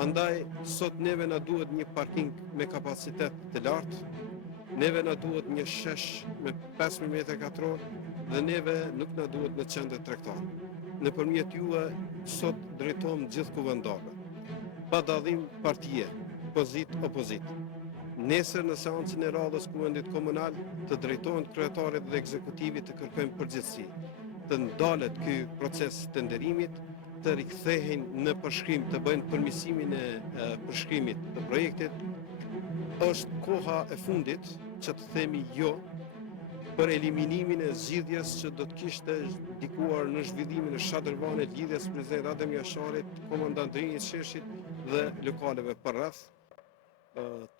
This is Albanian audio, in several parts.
Andaj, sot neve na duhet një parking me kapacitet të lartë, neve na duhet një shesh me 5.000 m2 dhe neve nuk na duhet në qendër tregtare. Nëpërmjet juve, sot drejtohem gjithë kuvendarëve, pa dallim partie, pozit opozit. Nesër në seancën e radhës Kuvendit Komunal të drejtohen kryetarit dhe ekzekutivit të kërkojmë përgjegjësi, të ndalet ky proces tenderimit, të rikthehen në përshkrim, të bëjnë përmirësimin e përshkrimit të projektit. Është koha e fundit që të themi jo për eliminimin e zgjidhjes që do të kishte ndikuar në zhvillimin e shadrvanit lidhjes prezident Adem Jasharit, komandant Drinit Sheshit dhe lokaleve përreth.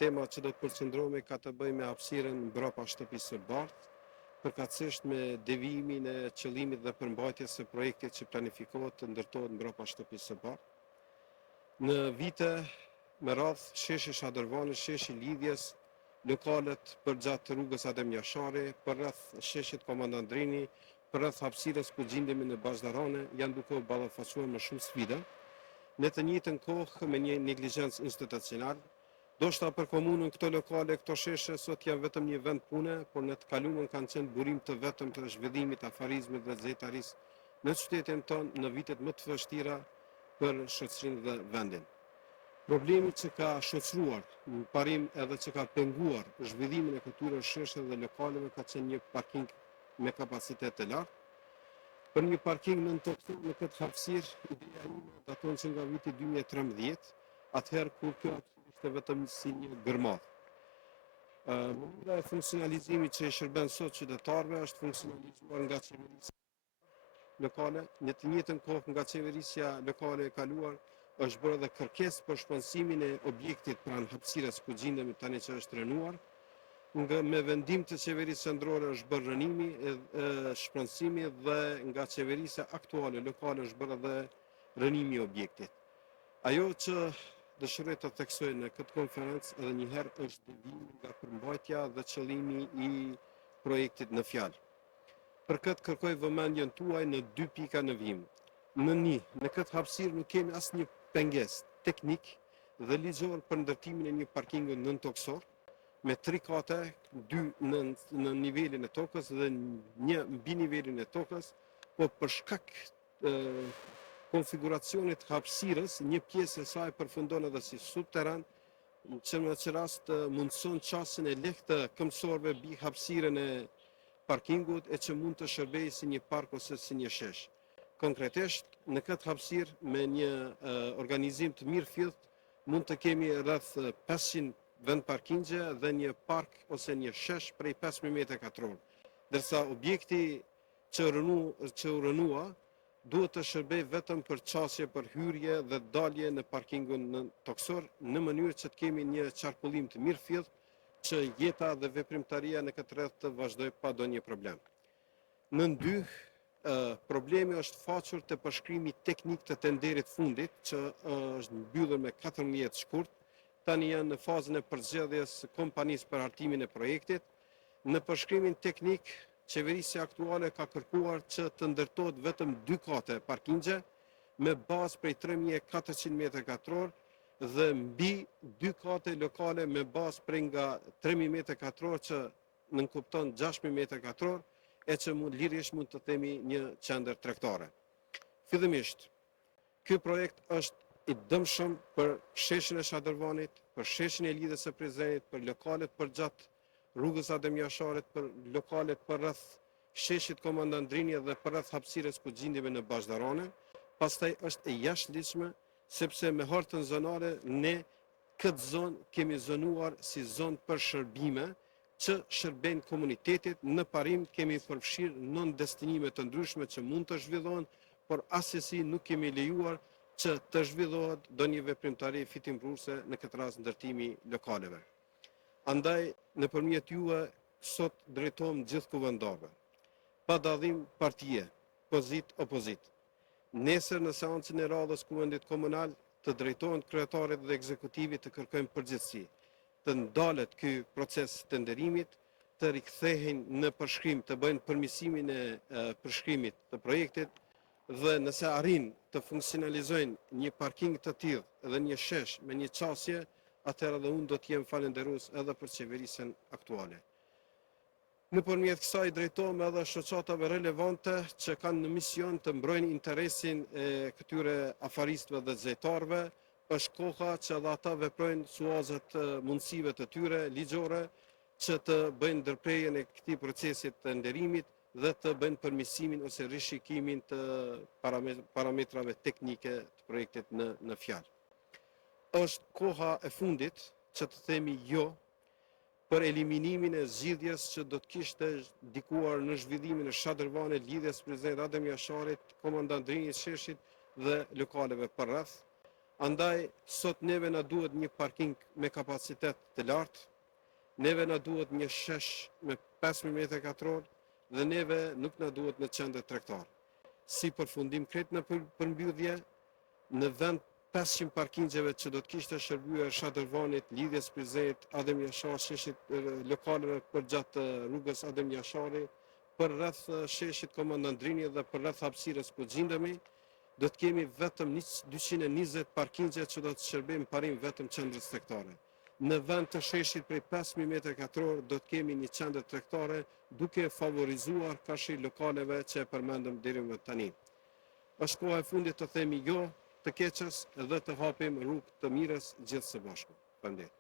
Tema që do të përqendrohemi ka të bëjë me hapësirën mbrapa shtëpisë së Bardh, përkatësisht me devijimin e qëllimit dhe përmbajtjes së projektit që planifikohet të ndërtohet mbrapa shtëpisë së Bardh. Në vite me radhë, sheshi Shadrvanit, sheshi lidhjes, lokalet përgjatë rrugës Adem Jashari, përreth sheshit Komandant Drini, përreth hapësirës ku gjendemi në Bazhdarane, janë duke u ballafaqsuar me shumë sfida. Në të njëjtën kohë me një neglizhencë institucional. Ndoshta për komunën këto lokale, këto sheshe sot janë vetëm një vend pune, por në të kaluarën kanë qenë burim të vetëm të zhvillimit, afarizmit dhe zejtarisë në qytetin tonë në vitet më të vështira për shoqërinë dhe vendin. Problemi që ka shoqëruar në parim edhe që ka penguar zhvillimin e këtyre shesheve dhe lokaleve ka qenë një parking me kapacitet të lartë. Për një parking në këtë hapësirë, ideja ime daton që nga viti 2013, atëherë kur kjo ishte vetëm si një gërmadh. Mënyra e funksionalizimit që i shërben sot qytetarëve është funksionalizuar nga qeverisja lokale, në të njëjtën kohë nga qeverisja lokale e kaluar është bërë edhe kërkesë për shpensimin e objektit pranë hapësirës ku gjendemi tani që është rënuar. Me vendim të qeverisë qendrore është bërë rënimi, shpensimi dhe nga qeverisja aktuale lokale është bërë edhe rënimi i objektit. Ajo që dëshiroj të theksoj në këtë konferencë edhe një herë është devijimi nga përmbajtja dhe qëllimi i projektit në fjalë. Për këtë kërkoj vëmendjen tuaj në 2 pika në vim. Në këtë hapësirë nuk kemi asnjë pengesë teknik dhe ligjor për ndërtimin e një parkingu nën toksor, me 3 kate, 2 në nivelin e tokës dhe 1 mbi nivelin e tokës, po për shkak konfiguracionit hapësirës, një pjesë e saj përfundon edhe si subterran, që në që rast mundëson qasin e lehtë të këmbësorëve mbi hapësirën e parkingut e që mund të shërbejë si një park ose si një shesh. Konkretisht, në këtë hapësirë me një organizim të mirë fillt, mund të kemi rreth 500 vend parkingje dhe një park ose një shesh prej 5.000 m2. Ndërsa objekti që u rënua duhet të shërbej vetëm për qasje për hyrje dhe dalje në parkingun në toksor, në mënyrë që të kemi një qarkullim të mirë fillt, që jeta dhe veprimtaria në këtë rreth të vazhdoj pa ndonjë problem. Në 2, problemi është faqur të përshkrimi teknik të tenderit fundit, që është mbyllur me 14 shkurt, tani janë në fazën e përzgjedhjes së kompanisë për hartimin e projektit. Në përshkrimin teknik, qeverisja aktuale ka kërkuar që të ndërtohet vetëm 2 kate parkingje me bazë prej 3.400 m2 dhe mbi 2 kate lokale me bazë prej nga 3.000 m2 që nënkupton 6.000 m2 e që lirisht mund të themi një qendër tregtare. Fillimisht, ky projekt është i dëmshëm për sheshin e Shadrvanit, për sheshin e lidhjes së Prizrenit, për lokalet përgjatë rrugës Adem Jasharit, për lokalet përreth sheshit Komandant Drini dhe përreth hapësirës ku gjendemi në Bazhdarane. Pastaj është e jashtëligjshme sepse me hartën zonare ne këtë zonë kemi zonuar si zonë për shërbime që shërben komunitetit. Në parim kemi përfshirë 9 destinime të ndryshme që mund të zhvillohen, por asesi nuk kemi lejuar që të zhvillohet ndonjë veprimtari fitimprurse, në këtë rast ndërtimi lokaleve. Andaj, nëpërmjet juve, sot drejtohem gjithë kuvendarëve, pa dallim partie, pozit opozit. Nesër në seancën e radhës Kuvendit Komunal të drejtohen kryetarit dhe ekzekutivit të kërkojmë përgjegjësi, të ndalet ky proces tenderimit, të rikthehen në përshkrim, të bëjnë përmirësimin e përshkrimit të projektit, dhe nëse arrin të funksionalizojnë një parking të tillë dhe një shesh me një qasje, atëherë edhe unë do të jem falenderues edhe për qeverisjen aktuale. Nëpërmjet kësaj drejtohem edhe shoqatave relevante që kanë në mision të mbrojnë interesin e këtyre afaristëve dhe zejtarëve. Është koha që edhe ata veprojnë suazet mundësive të tyre ligjore që të bëjnë ndërprerjen e këtij procesit të nderimit dhe të bëjnë përmirësimin ose rishikimin të parametrave teknike të projektit në fjalë. Është koha e fundit që të themi jo për eliminimin e zgjidhjes që do të kishte ndikuar në zhvillimin e Shadrvanit, lidhjes president Adem Jasharit, komandantrinit Sheshit dhe lokaleve përreth. Andaj sot neve na duhet një parking me kapacitet të lartë, neve na duhet një shesh me 5000 metra katror dhe neve nuk na duhet në qendër tregtar. Si përfundim krejt në përmbyllje, në vend 500 parkingjeve që do të kishte shërbyer Shadrvanit, lidhjes Prizrenit, Adem Jashar, sheshit lokaleve përgjatë rrugës Adem Jashari, përreth sheshit Komandantrini dhe përreth hapësirës ku gjendemi, do të kemi vetëm 220 parkingje që do të shërbejnë parim vetëm qendrës tregtare. Në vend të sheshit prej 5000 metra katror do të kemi një qendër tregtare duke favorizuar kashi lokaleve që e përmendëm deri më tani. Është koha e fundit të themi jo të keqës dhe të hapim rrugë të mirës gjithë së bashku. Faleminderit.